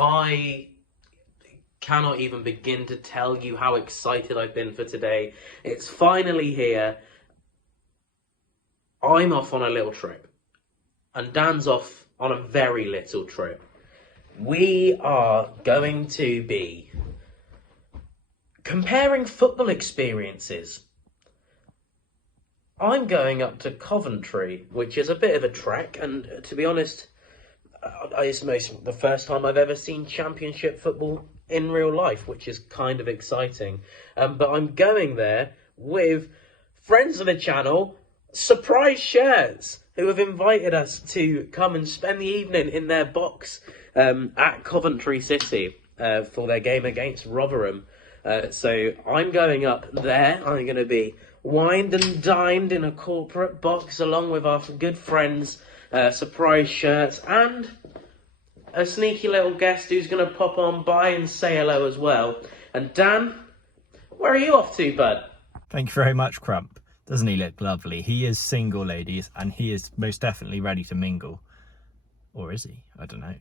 I cannot even begin to tell you how excited I've been for today. It's finally here. I'm off on a little trip, and Dan's off on a very little trip. We are going to be comparing football experiences. I'm going up to Coventry, which is a bit of a trek, and to be honest, it's the first time I've ever seen Championship football in real life, which is kind of exciting. But I'm going there with friends of the channel, Surprise Shirts, who have invited us to come and spend the evening in their box at Coventry City for their game against Rotherham. So I'm going up there. I'm going to be wined and dined in a corporate box along with our good friends, Surprise Shirts, and a sneaky little guest who's going to pop on by and say hello as well. And Dan, where are you off to, bud? Thank you very much, Crump. Doesn't he look lovely? He is single, ladies, and he is most definitely ready to mingle. Or is he? I don't know.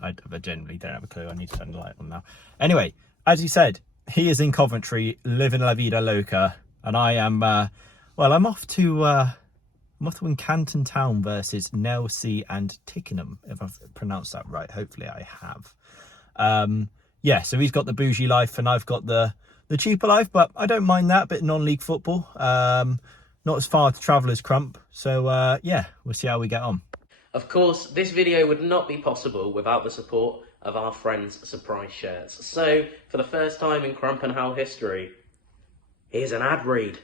I genuinely don't have a clue. I need to turn the light on now. Anyway, as you said, he is in Coventry, living la vida loca, and I am, I'm off to Canton Town versus Nelsey and Tickenham, if I've pronounced that right. Hopefully I have. So he's got the bougie life and I've got the cheaper life, but I don't mind that, bit non-league football. Not as far to travel as Crump. So, we'll see how we get on. Of course, this video would not be possible without the support of our friends Surprise Shirts. So, for the first time in Crump and Hal history, here's an ad read.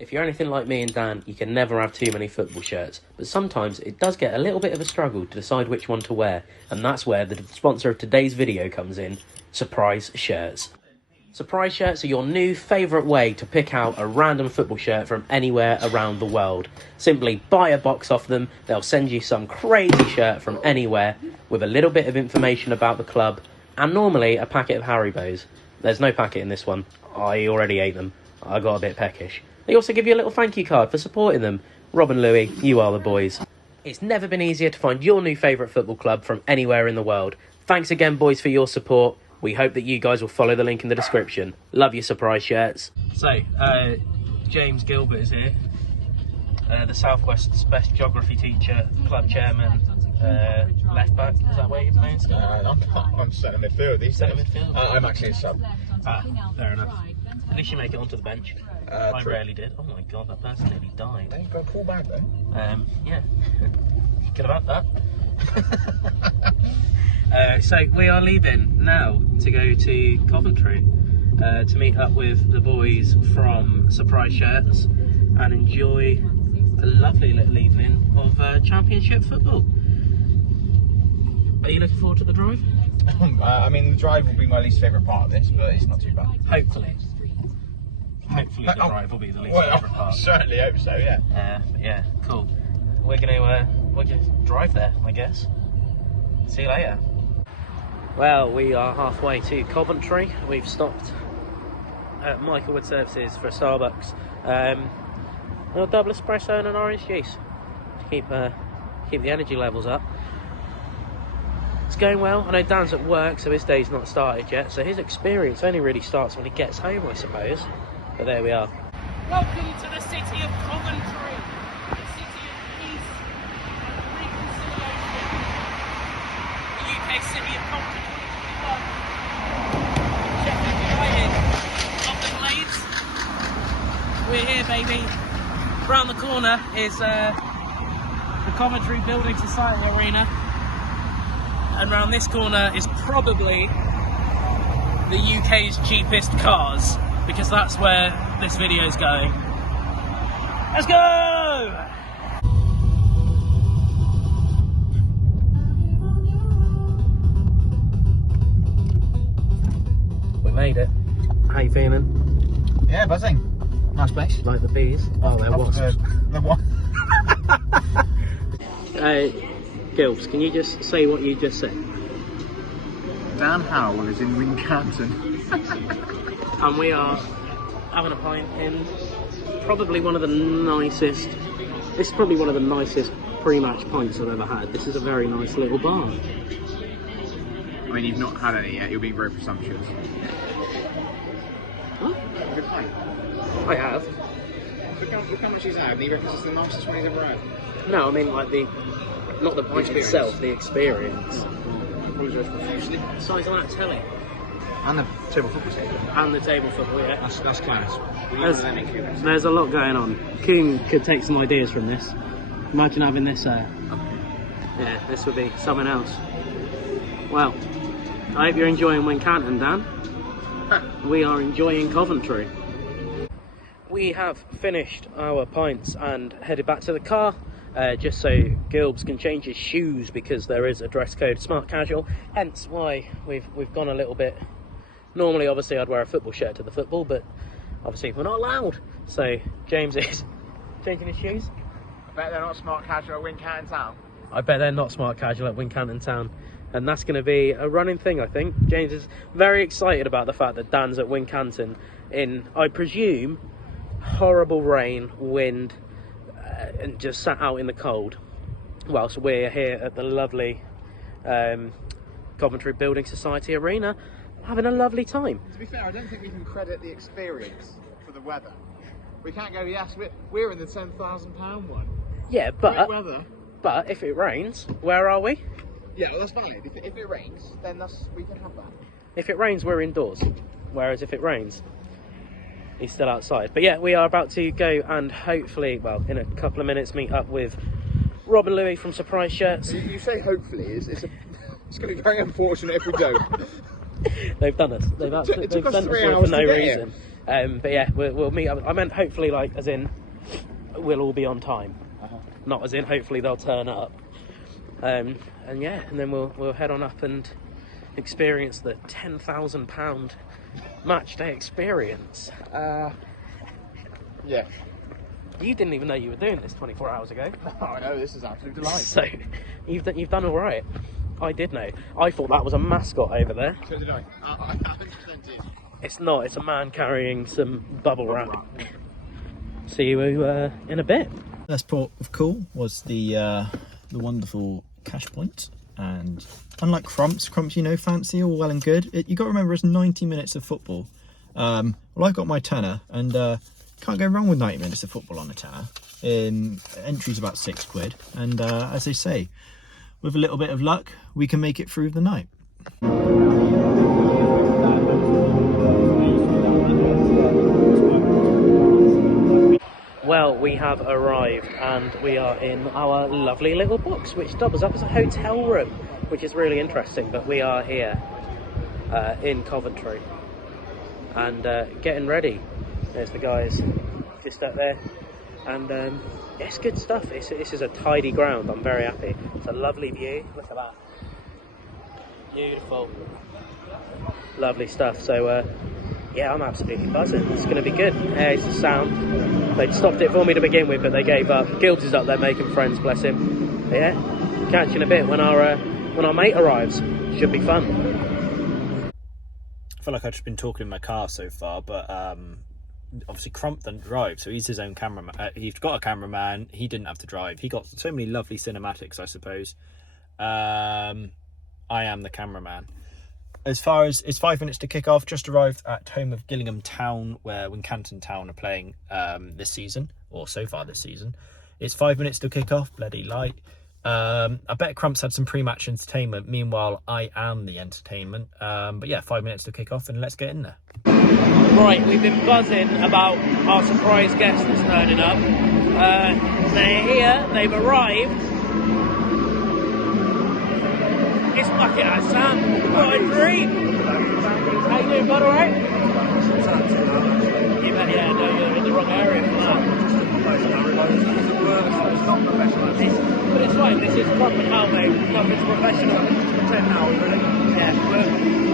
If you're anything like me and Dan, you can never have too many football shirts, but sometimes it does get a little bit of a struggle to decide which one to wear, and that's where the sponsor of today's video comes in, Surprise Shirts. Surprise Shirts are your new favourite way to pick out a random football shirt from anywhere around the world. Simply buy a box off them, they'll send you some crazy shirt from anywhere with a little bit of information about the club, and normally a packet of Haribos. There's no packet in this one, I already ate them, I got a bit peckish. They also give you a little thank you card for supporting them. Rob and Louis, you are the boys. It's never been easier to find your new favourite football club from anywhere in the world. Thanks again, boys, for your support. We hope that you guys will follow the link in the description. Love your Surprise Shirts. So, James Gilbert is here. The Southwest's best geography teacher, club chairman, left back. Is that where you're playing? I'm centre midfield. Centre midfield? I'm actually a sub. Fair enough. At least you make it onto the bench. I True. rarely did. Oh my god, that person nearly died. Don't go call back though. Yeah. Good about that. So we are leaving now to go to Coventry to meet up with the boys from Surprise Shirts and enjoy a lovely little evening of Championship football. Are you looking forward to the drive? The drive will be my least favourite part of this, but it's not too bad. Hopefully the drive will be the least favourite part. I certainly hope so, yeah. Yeah, cool. We're gonna drive there, I guess. See you later. Well, we are halfway to Coventry. We've stopped at Michael Wood Services for a Starbucks. A little double espresso and an orange juice to keep the energy levels up. It's going well. I know Dan's at work, so his day's not started yet, so his experience only really starts when he gets home, I suppose. But there we are. Welcome to the city of Coventry, the city of peace and reconciliation. The UK city of Coventry 2021. Sheffield United of the Blades. We're here, baby. Round the corner is the Coventry Building Society Arena. And round this corner is probably the UK's cheapest cars, because that's where this video is going. Let's go! We made it. How you feeling? Yeah, buzzing. Nice place. Like the bees? Oh, there was. The what? Gilbs, can you just say what you just said? Dan Howell is in Wincanton. And we are having a pint in probably one of the nicest, this is probably one of the nicest pre-match pints I've ever had. This is a very nice little bar. mean, you've not had any yet. You're being very presumptuous. Huh? Good pint. I have. Look how much he's had. And he reckons it's the nicest one he's ever had. No, I mean like not the pint itself, the experience. Profusely. Size of that telly. And the table football table. And the table football, yeah. That's class. We need one of them in Cuba. There's a lot going on. Coon could take some ideas from this. Imagine having this yeah, this would be something else. Well, I hope you're enjoying Wincanton, Dan. We are enjoying Coventry. We have finished our pints and headed back to the car, just so Gilbs can change his shoes because there is a dress code, smart casual, hence why we've gone a little bit. Normally, obviously, I'd wear a football shirt to the football, but obviously we're not allowed. So James is changing his shoes. I bet they're not smart casual at Wincanton Town. I bet they're not smart casual at Wincanton Town. And that's going to be a running thing, I think. James is very excited about the fact that Dan's at Wincanton in, I presume, horrible rain, wind, and just sat out in the cold whilst we're here at the lovely Coventry Building Society Arena having a lovely time. To be fair, I don't think we can credit the experience for the weather. We can't go, yes, we're in the £10,000 one. Yeah, Great weather. But if it rains, where are we? Yeah, well, that's fine. If it rains, then we can have that. If it rains, we're indoors. Whereas if it rains, he's still outside. But yeah, we are about to go and hopefully, well, in a couple of minutes, meet up with Rob and Louis from Surprise Shirts. You say hopefully, it's going to be very unfortunate if we don't. They've done us. They've It took us sent 3 us hours for no to get reason. But yeah, we'll meet up. I meant hopefully, like, as in, we'll all be on time. Not as in, hopefully they'll turn up. And yeah, and then we'll head on up and experience the £10,000 match day experience. Yeah. You didn't even know you were doing this 24 hours ago. Oh, I know, this is absolute delight. So you've done all right. I did know. I thought that was a mascot over there. So did I. I 100% did. It's not. It's a man carrying some bubble wrap. See you in a bit. First port of call was the wonderful Cash Point, and unlike Crumps, you know, fancy, all well and good. You got to remember, it's 90 minutes of football. Well, I got my tenner, and can't go wrong with 90 minutes of football on a tenner. Entry's about £6, and as they say, with a little bit of luck, we can make it through the night. Well, we have arrived and we are in our lovely little box, which doubles up as a hotel room, which is really interesting. But we are here in Coventry and getting ready. There's the guys just up there, and it's good stuff. This is a tidy ground. I'm very happy. It's a lovely view. Look at that. Beautiful. Lovely stuff. So yeah, I'm absolutely buzzing. It's going to be good. Here's the sound. They'd stopped it for me to begin with, but they gave up. Gilbs is up there making friends, bless him. But yeah, catch you in a bit when our mate arrives. Should be fun. I feel like I've just been talking in my car so far, but obviously Crump doesn't drive, so he's his own cameraman. He's got a cameraman. He didn't have to drive. He got so many lovely cinematics, I suppose. I am the cameraman. As far as it's 5 minutes to kick off, just arrived at home of Gillingham Town, where Wincanton Town are playing this season, or so far this season. It's 5 minutes to kick off, bloody light. I bet Crump's had some pre-match entertainment. Meanwhile, I am the entertainment. But yeah, 5 minutes to kick off, and let's get in there. Right, we've been buzzing about our surprise guest that's turning up. They're here, they've arrived. It's fucking Sam. What a dream. How you doing, bud, alright? Yeah, no, you're in the wrong area for that. But it's fine, this is Crump and Hal, mate. Crump is professional. 10 now, really? Yeah.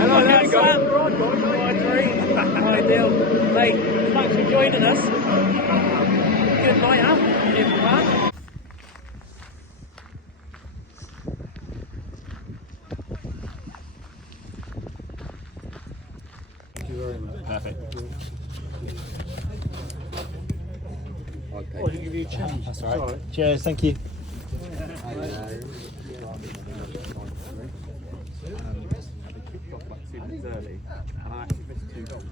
Hello, there you go. Sam. What a dream. Ideal. Mate, thanks for joining us. Good night out, everyone. Perfect. I'll give you a change. That's all right. Cheers, thank you. penalties early, and I actually missed 2 goals.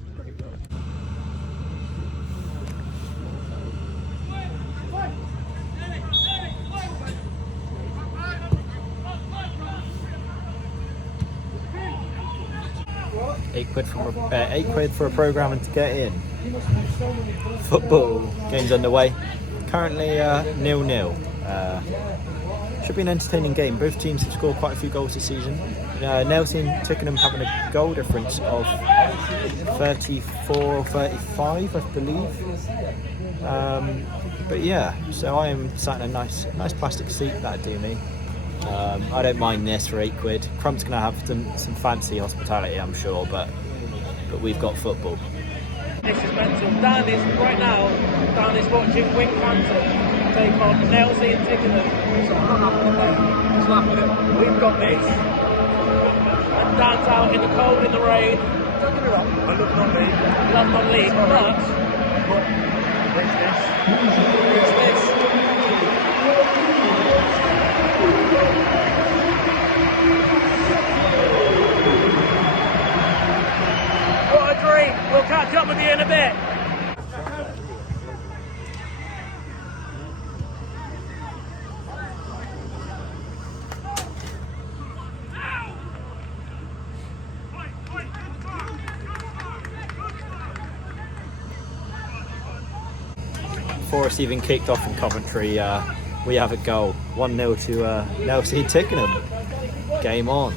8 quid for a programme and to get in. Football game's underway. Currently 0-0. Should be an entertaining game. Both teams have scored quite a few goals this season. Nelson and Twickenham having a goal difference of 34 or 35, I believe. But yeah, so I am sat in a nice plastic seat. That'd do me. I don't mind this for 8 quid. Crump's going to have some fancy hospitality, I'm sure, but we've got football. This is mental. Dan is right now. Dan is watching Wincanton take on Nelsey and Twickenham. We've got this. And Dan's out in the cold, in the rain. Don't get me wrong. I'm looking on league. Love on league, but what's this? What a dream! We'll catch up with you in a bit. Before it's even kicked off in Coventry, we have a goal. 1-0 to Nelson Twickenham. Game on.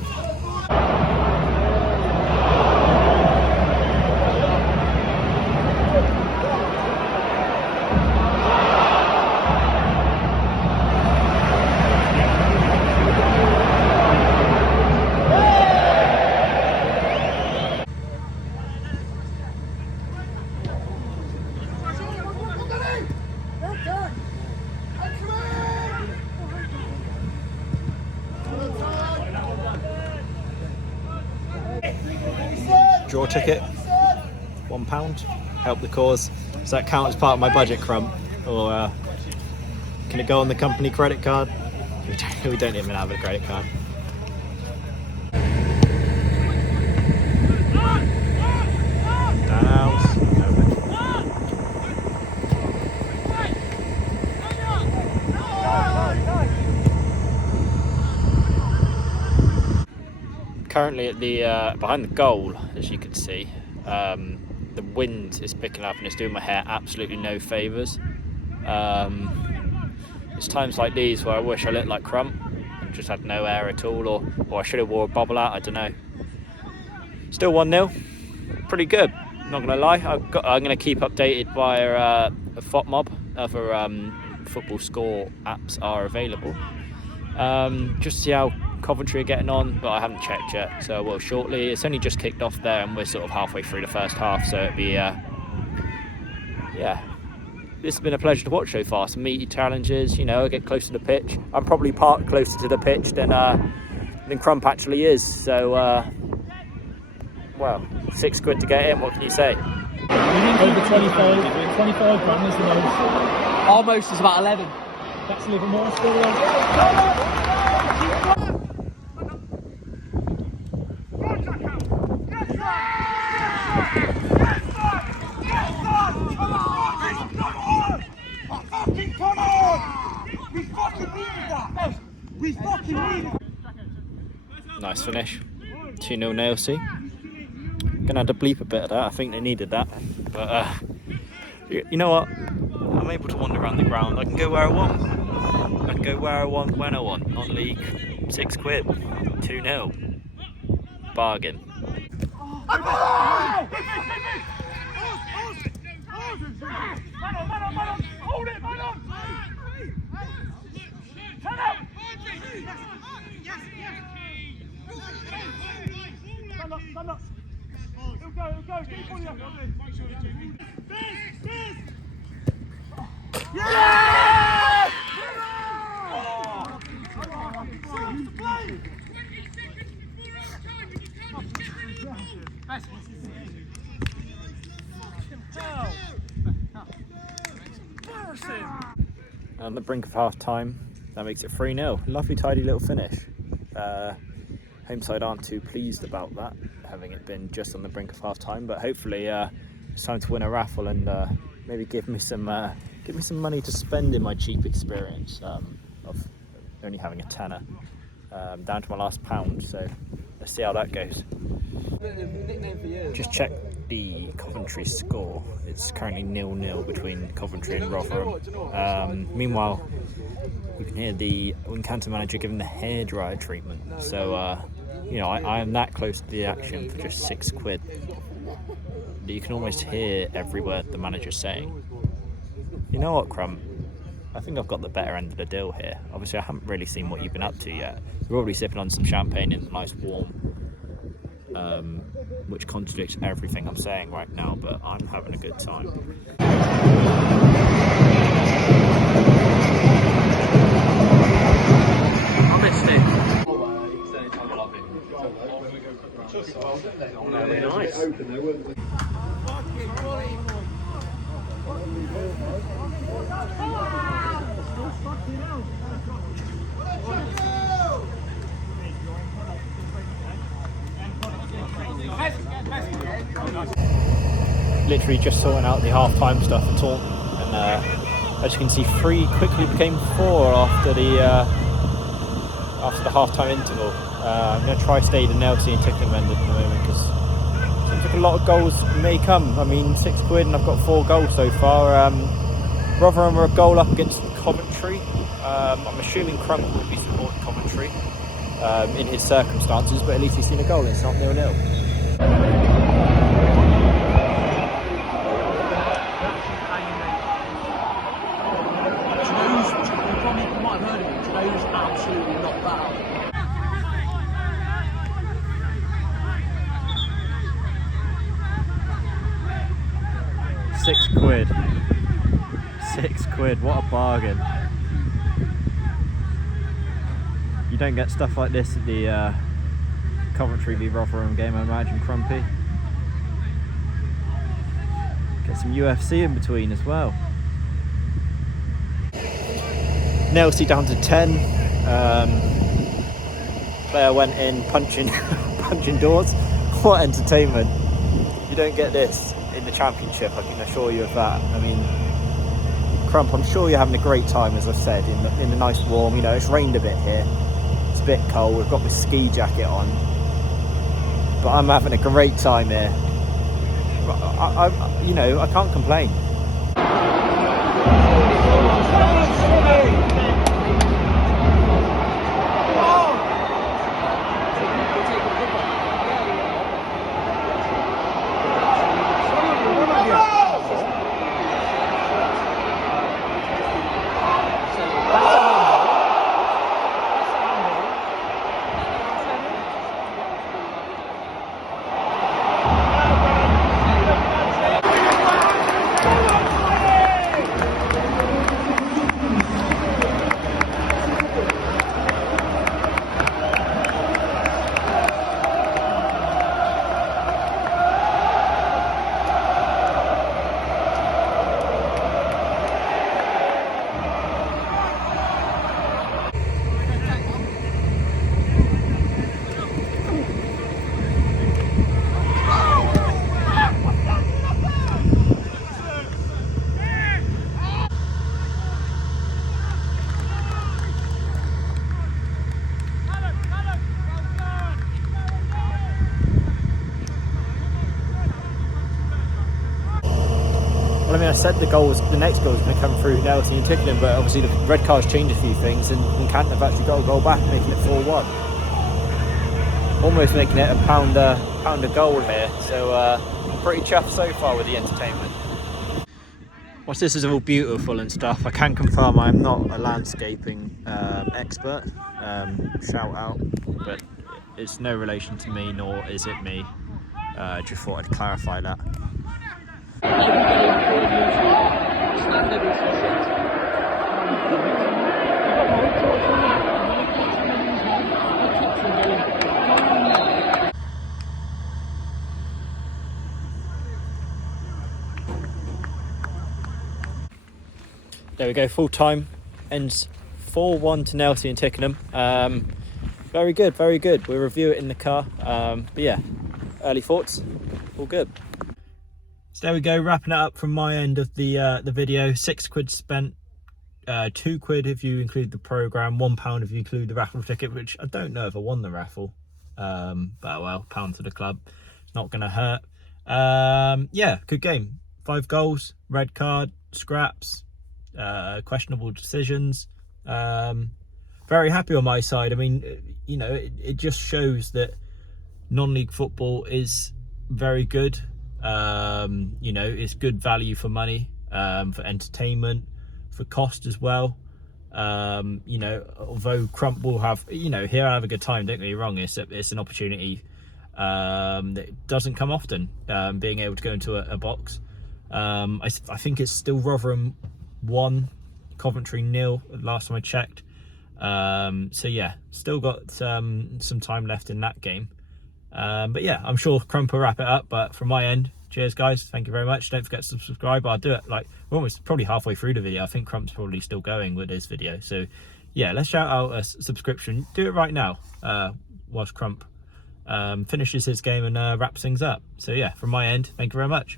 Draw ticket, £1. Help the cause. Does that count as part of my budget, Crump? Or can it go on the company credit card? We don't even have a credit card. Currently at the behind the goal, as you can see, the wind is picking up and it's doing my hair absolutely no favours. It's times like these where I wish I looked like Crump and just had no air at all, or I should have wore a bobble hat, I don't know. Still 1-0, pretty good, not gonna lie. I'm gonna keep updated via a FOTMob. Other football score apps are available. Just to see how Coventry are getting on, but I haven't checked yet, so I will shortly. It's only just kicked off there and we're sort of halfway through the first half, so it'd be yeah, this has been a pleasure to watch so far. Some meaty challenges, you know, I get close to the pitch. I'm probably parked closer to the pitch than Crump actually is, so well, 6 quid to get in, what can you say? Over 25 grand is the most. Almost is about 11. That's a little more still. Nice finish. 2-0 Nelson. Gonna have to bleep a bit of that. I think they needed that. But you know what? I'm able to wander around the ground. I can go where I want. I can go where I want, when I want. Not league. 6 quid. 2-0. Bargain. Hold it, man on! Turn up! Stand up! It'll go! Keep on you! Yeah! On the brink of half time, that makes it 3-0. Lovely tidy little finish. home side aren't too pleased about that, having it been just on the brink of half time. But hopefully it's time to win a raffle and maybe give me some money to spend in my cheap experience of only having a tenner, down to my last pound. So let's see how that goes. Just check the Coventry score. It's currently 0-0 between Coventry and Rotherham. Meanwhile, we can hear the Wincanton manager giving the hairdryer treatment. So, you know, I am that close to the action for just £6. You can almost hear every word the manager's saying. You know what, Crump? I think I've got the better end of the deal here. Obviously, I haven't really seen what you've been up to yet. You're already sipping on some champagne in the nice warm, which contradicts everything I'm saying right now, but I'm having a good time. I missed it. Very nice. Literally just sorting out the half-time stuff at all, and as you can see, 3 quickly became 4 after the half-time interval. I'm going to try stay the Nelsie and Tickham end at the moment, because it seems like a lot of goals may come. I mean, £6 and I've got 4 goals so far. Rotherham are a goal up against Coventry. I'm assuming Crump will be supporting Coventry in his circumstances, but at least he's seen a goal and it's not 0-0. Absolutely not bad. £6, what a bargain. You don't get stuff like this at the Coventry v Rotherham game, I imagine, Crumpy. Get some UFC in between as well. Nelsie down to 10. Player went in punching doors. What entertainment. You don't get this in the Championship, I can assure you of that. I mean, Crump, I'm sure you're having a great time, as I've said, in the nice warm. You know, it's rained a bit here. It's a bit cold. We've got my ski jacket on. But I'm having a great time here. You know, I can't complain. I mean, I said the next goal is going to come through Nelsie and Tickham, but obviously the red cards changed a few things, and Canton have actually got a goal back, making it 4-1. Almost making it a pound a goal here, so I'm pretty chuffed so far with the entertainment. Whilst this is all beautiful and stuff, I can confirm I am not a landscaping expert. Shout out, but it's no relation to me, nor is it me. Just thought I'd clarify that. There we go, full time, ends 4-1 to Nelsie and Tickenham. Very good, very good. We'll review it in the car. But yeah, early thoughts, all good. So there we go, wrapping it up from my end of the video. £6 spent, £2 if you include the programme, £1 if you include the raffle ticket, which I don't know if I won the raffle. But well, £1 to the club, it's not gonna hurt. Yeah, good game. 5 goals, red card, scraps, questionable decisions. Very happy on my side. I mean, you know, it just shows that non-league football is very good. You know, it's good value for money, for entertainment, for cost as well. You know, although Crump will have, you know, he'll have a good time, don't get me wrong, it's an opportunity that doesn't come often, being able to go into a box. I think it's still Rotherham 1, Coventry 0 last time I checked. So yeah, still got some time left in that game. But yeah, I'm sure Crump will wrap it up. But from my end, cheers guys, thank you very much. Don't forget to subscribe. I'll do it, like, we're almost probably halfway through the video. I think Crump's probably still going with his video. So yeah, let's shout out a subscription. Do it right now, whilst Crump finishes his game and wraps things up. So yeah, from my end, thank you very much.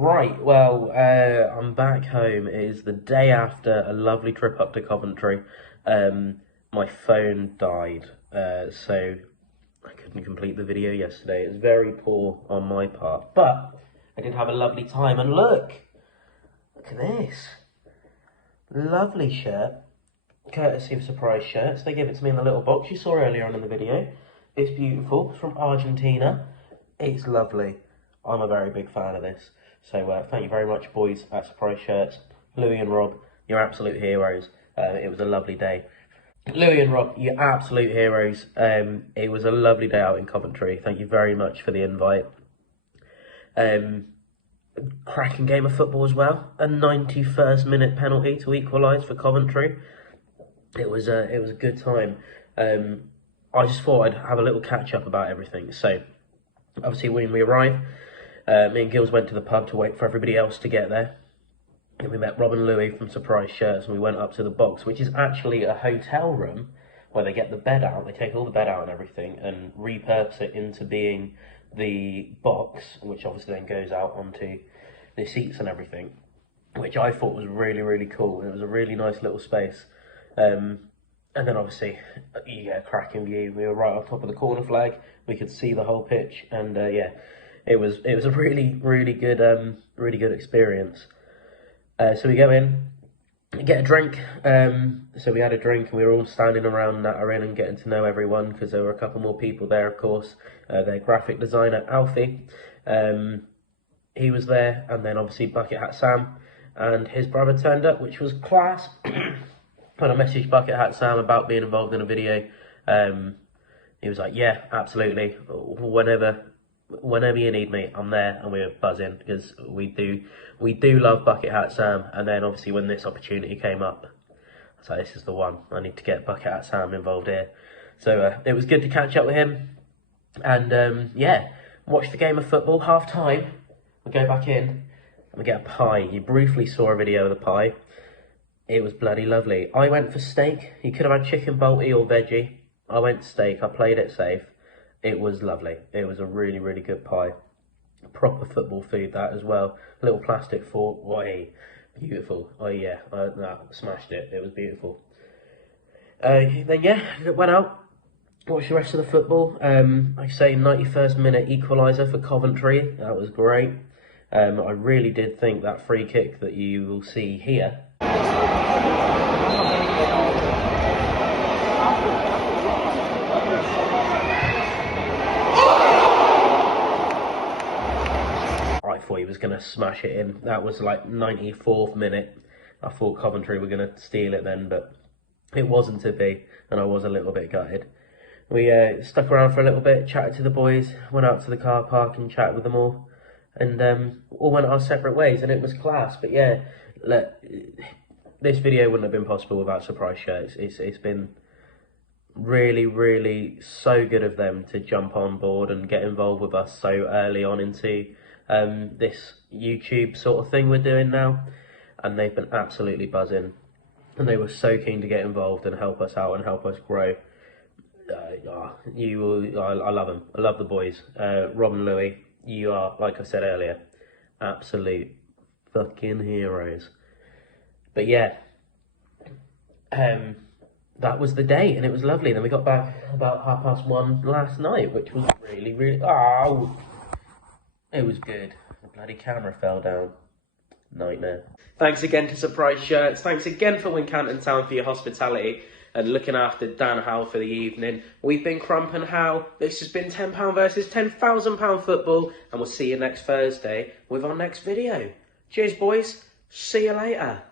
Right, well, I'm back home. It is the day after a lovely trip up to Coventry. My phone died, so I couldn't complete the video yesterday. It was very poor on my part, but I did have a lovely time. And look at this. Lovely shirt, courtesy of Surprise Shirts. They gave it to me in the little box you saw earlier on in the video. It's beautiful. It's from Argentina. It's lovely. I'm a very big fan of this. So thank you very much, boys at Surprise Shirts. Louis and Rob, you're absolute heroes. It was a lovely day. Louis and Rob, you're absolute heroes. It was a lovely day out in Coventry. Thank you very much for the invite. Cracking game of football as well. A 91st minute penalty to equalise for Coventry. It was a good time. I just thought I'd have a little catch up about everything. So obviously when we arrived, me and Gills went to the pub to wait for everybody else to get there. And we met Rob and Louis from Surprise Shirts, and we went up to the box, which is actually a hotel room where they get the bed out. They take all the bed out and everything and repurpose it into being the box, which obviously then goes out onto the seats and everything, which I thought was really, really cool. It was a really nice little space. And then obviously you get a cracking view. We were right on top of the corner flag. We could see the whole pitch, and yeah, it was a really, really good experience. So we go in, get a drink. So we had a drink, and we were all standing around nattering and getting to know everyone, because there were a couple more people there, of course. Their graphic designer, Alfie, he was there, and then obviously Bucket Hat Sam and his brother turned up, which was class. When I messaged Bucket Hat Sam about being involved in a video, he was like, yeah, absolutely, whenever you need me, I'm there. And we were buzzing, because we do love Bucket Hat Sam. And then obviously when this opportunity came up, I was like, this is the one. I need to get Bucket Hat Sam involved here. So it was good to catch up with him. And yeah, watch the game of football. Half time, we go back in and we get a pie. You briefly saw a video of the pie. It was bloody lovely. I went for steak. You could have had chicken balti or veggie. I went steak. I played it safe. It was lovely. It was a really, really good pie. Proper football food, that as well. Little plastic fork. Oi, beautiful. Oh yeah, smashed it. It was beautiful. Then yeah, went out, watched the rest of the football. Like I say, 91st minute equaliser for Coventry. That was great. I really did think that free kick that you will see here. I thought he was going to smash it in. That was like 94th minute. I thought Coventry were going to steal it then, but it wasn't to be, and I was a little bit gutted. We stuck around for a little bit, chatted to the boys, went out to the car park and chatted with them all, and all went our separate ways, and it was class. But yeah, look, this video wouldn't have been possible without Surprise Shirts. It's been really, really so good of them to jump on board and get involved with us so early on into this YouTube sort of thing we're doing now, and they've been absolutely buzzing, and they were so keen to get involved and help us out and help us grow. I love them. I love the boys. Rob and Louis, you are, like I said earlier, absolute fucking heroes. But yeah, that was the day, and it was lovely. Then we got back about 1:30 last night, which was really, really, it was good. The bloody camera fell down. Nightmare. Thanks again to Surprise Shirts. Thanks again for Wincanton Town for your hospitality and looking after Dan Howe for the evening. We've been Crump and Howe. This has been £10 versus £10,000 football, and we'll see you next Thursday with our next video. Cheers, boys. See you later.